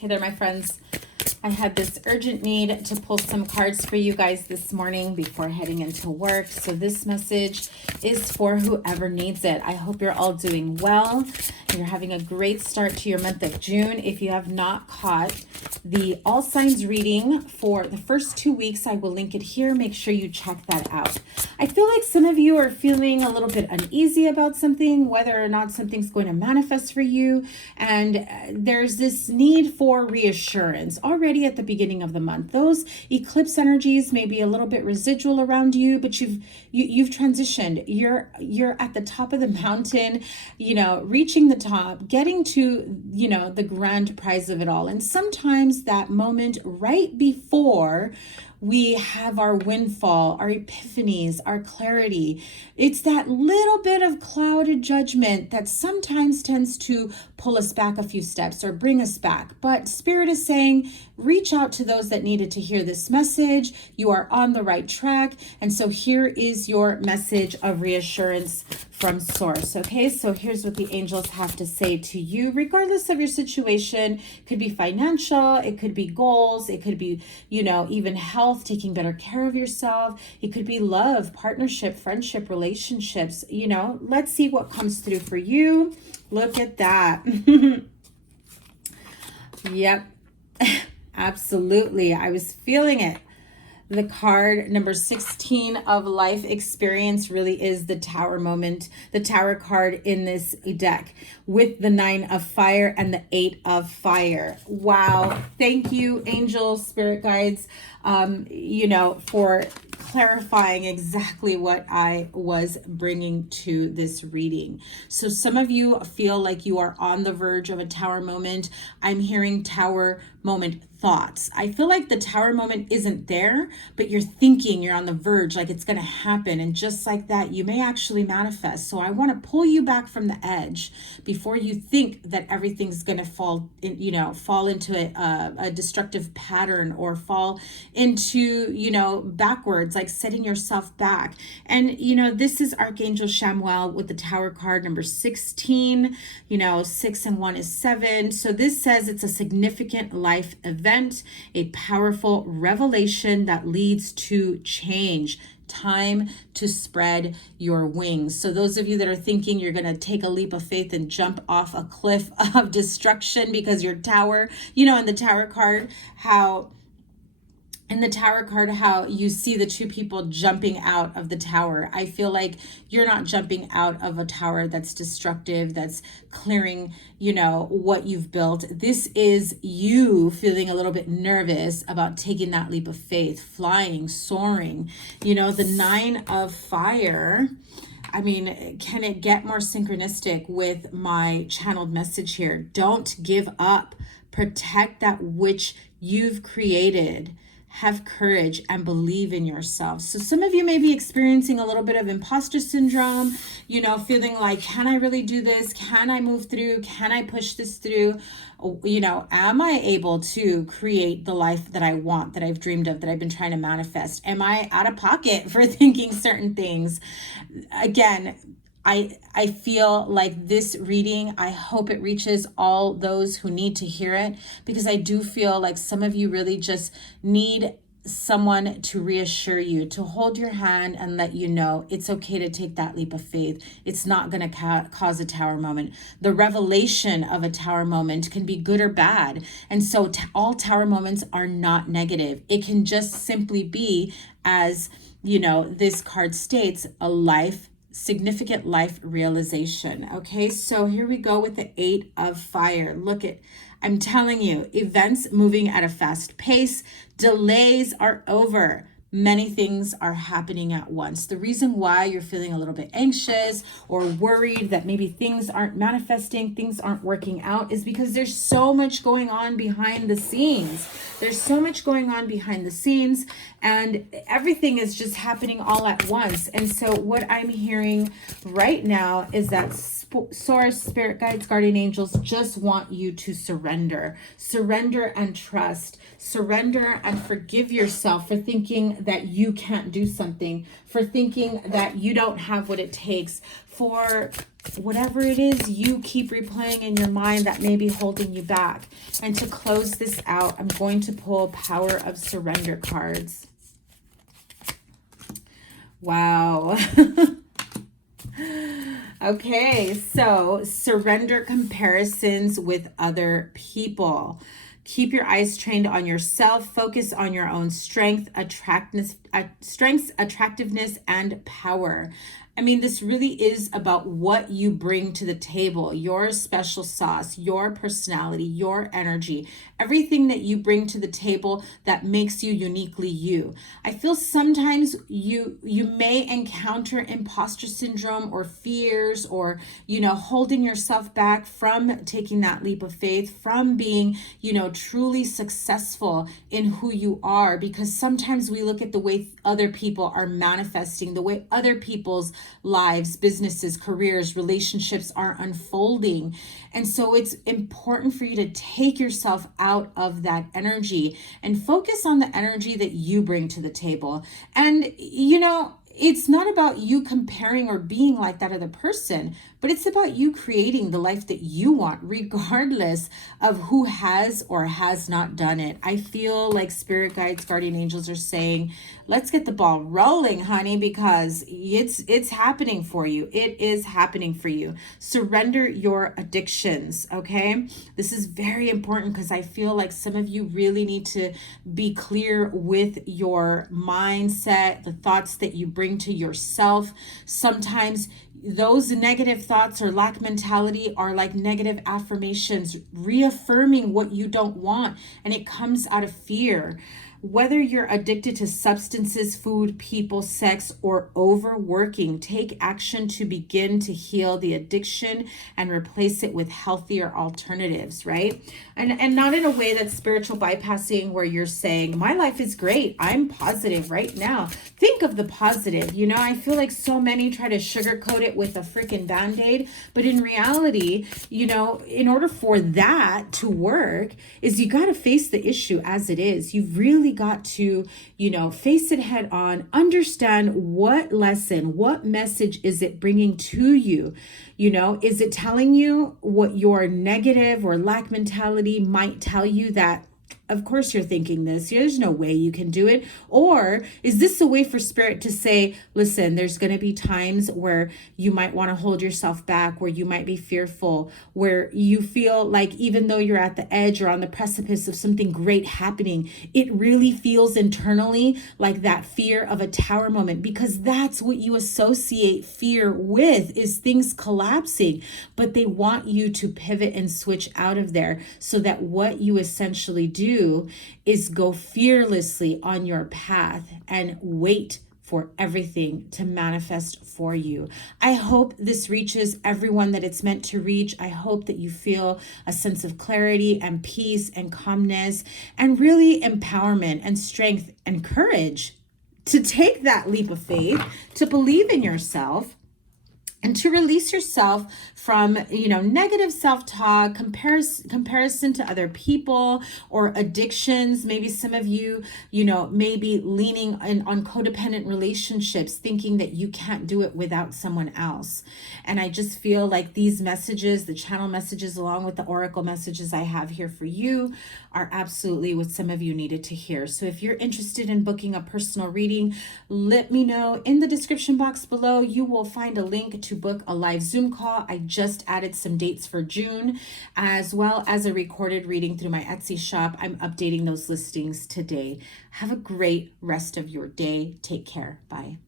Hey there, my friends. I had this urgent need to pull some cards for you guys this morning before heading into work. So this message is for whoever needs it. I hope you're all doing well. You're having a great start to your month of June. If you have not caught the all signs reading for the first 2 weeks, I will link it here. Make sure you check that out. I feel like some of you are feeling a little bit uneasy about something, whether or not something's going to manifest for you. And there's this need for reassurance already at the beginning of the month. Those eclipse energies may be a little bit residual around you, but you've transitioned. You're at the top of the mountain, reaching the top, getting to, the grand prize of it all. And sometimes that moment right before we have our windfall, our epiphanies, our clarity, it's that little bit of clouded judgment that sometimes tends to pull us back a few steps or bring us back. But Spirit is saying, reach out to those that needed to hear this message. You are on the right track. And so here is your message of reassurance from Source. Okay, so here's what the angels have to say to you, regardless of your situation. It could be financial, it could be goals, it could be, even health, taking better care of yourself. It could be love, partnership, friendship, relationships. Let's see what comes through for you. Look at that. Yep. Absolutely. I was feeling it. The card number 16 of life experience really is the Tower moment, the Tower card in this deck with the 9 of fire and the 8 of fire. Wow. Thank you, angels, spirit guides, for clarifying exactly what I was bringing to this reading. So some of you feel like you are on the verge of a Tower moment. I'm hearing Tower moment thoughts. I feel like the Tower moment isn't there, but you're thinking you're on the verge, like it's going to happen. And just like that, you may actually manifest. So I want to pull you back from the edge before you think that everything's going to fall into a destructive pattern or fall into, backwards, like setting yourself back. And, this is Archangel Chamuel with the Tower card number 16, 6 and 1 is 7. So this says it's a significant life event, a powerful revelation that leads to change. Time to spread your wings. So those of you that are thinking you're going to take a leap of faith and jump off a cliff of destruction because your tower, in the Tower card, how you see the two people jumping out of the tower. I feel like you're not jumping out of a tower that's destructive, that's clearing, what you've built. This is you feeling a little bit nervous about taking that leap of faith, flying, soaring. The 9 of fire. I mean, can it get more synchronistic with my channeled message here? Don't give up. Protect that which you've created. Have courage and believe in yourself. So some of you may be experiencing a little bit of imposter syndrome, feeling like, can I really do this? Can I move through? Can I push this through? Am I able to create the life that I want, that I've dreamed of, that I've been trying to manifest? Am I out of pocket for thinking certain things? Again, I feel like this reading, I hope it reaches all those who need to hear it, because I do feel like some of you really just need someone to reassure you, to hold your hand and let you know it's okay to take that leap of faith. It's not going to cause a Tower moment. The revelation of a Tower moment can be good or bad. And so all Tower moments are not negative. It can just simply be, as this card states, a significant life realization. Okay, so here we go with the 8 of fire. I'm telling you, events moving at a fast pace, delays are over. Many things are happening at once. The reason why you're feeling a little bit anxious or worried that maybe things aren't manifesting, things aren't working out, is because there's so much going on behind the scenes. There's so much going on behind the scenes, and everything is just happening all at once. And so what I'm hearing right now is that Source, spirit guides, guardian angels just want you to surrender and trust. Surrender and forgive yourself for thinking that you can't do something, for thinking that you don't have what it takes, for whatever it is you keep replaying in your mind that may be holding you back. And to close this out, I'm going to pull Power of Surrender cards. Wow. Okay, so surrender comparisons with other people. Keep your eyes trained on yourself. Focus on your own strengths, attractiveness, and power. I mean, this really is about what you bring to the table, your special sauce, your personality, your energy, everything that you bring to the table that makes you uniquely you. I feel sometimes you may encounter imposter syndrome or fears, or, holding yourself back from taking that leap of faith, from being, truly successful in who you are, because sometimes we look at the way other people are manifesting, the way other people's lives, businesses, careers, relationships are unfolding. And so it's important for you to take yourself out of that energy and focus on the energy that you bring to the table. And, it's not about you comparing or being like that other person, but it's about you creating the life that you want, regardless of who has or has not done it. I feel like spirit guides, guardian angels are saying, let's get the ball rolling, honey, because it's happening for you. It is happening for you. Surrender your addictions, okay? This is very important because I feel like some of you really need to be clear with your mindset, the thoughts that you bring to yourself. Sometimes those negative thoughts or lack mentality are like negative affirmations, reaffirming what you don't want, and it comes out of fear. Whether you're addicted to substances, food, people, sex, or overworking, take action to begin to heal the addiction and replace it with healthier alternatives, right? And not in a way that's spiritual bypassing, where you're saying, my life is great, I'm positive right now. Think of the positive. I feel like so many try to sugarcoat it with a freaking Band-Aid, but in reality, in order for that to work, is you got to face the issue as it is. You've really got to, face it head on, understand what lesson, what message is it bringing to you? Is it telling you what your negative or lack mentality might tell you, that of course you're thinking this, there's no way you can do it? Or is this a way for spirit to say, listen, there's going to be times where you might want to hold yourself back, where you might be fearful, where you feel like even though you're at the edge or on the precipice of something great happening, it really feels internally like that fear of a tower moment, because that's what you associate fear with, is things collapsing. But they want you to pivot and switch out of there, so that what you essentially do is go fearlessly on your path and wait for everything to manifest for you. I hope this reaches everyone that it's meant to reach. I hope that you feel a sense of clarity and peace and calmness, and really empowerment and strength and courage to take that leap of faith, to believe in yourself, and to release yourself from, negative self-talk, comparison to other people, or addictions. Maybe some of you, maybe leaning on codependent relationships, thinking that you can't do it without someone else. And I just feel like these messages, the channel messages, along with the oracle messages I have here for you, are absolutely what some of you needed to hear. So if you're interested in booking a personal reading, let me know. In the description box below, you will find a link to book a live Zoom call. I just added some dates for June, as well as a recorded reading through my Etsy shop. I'm updating those listings today. Have a great rest of your day. Take care. Bye.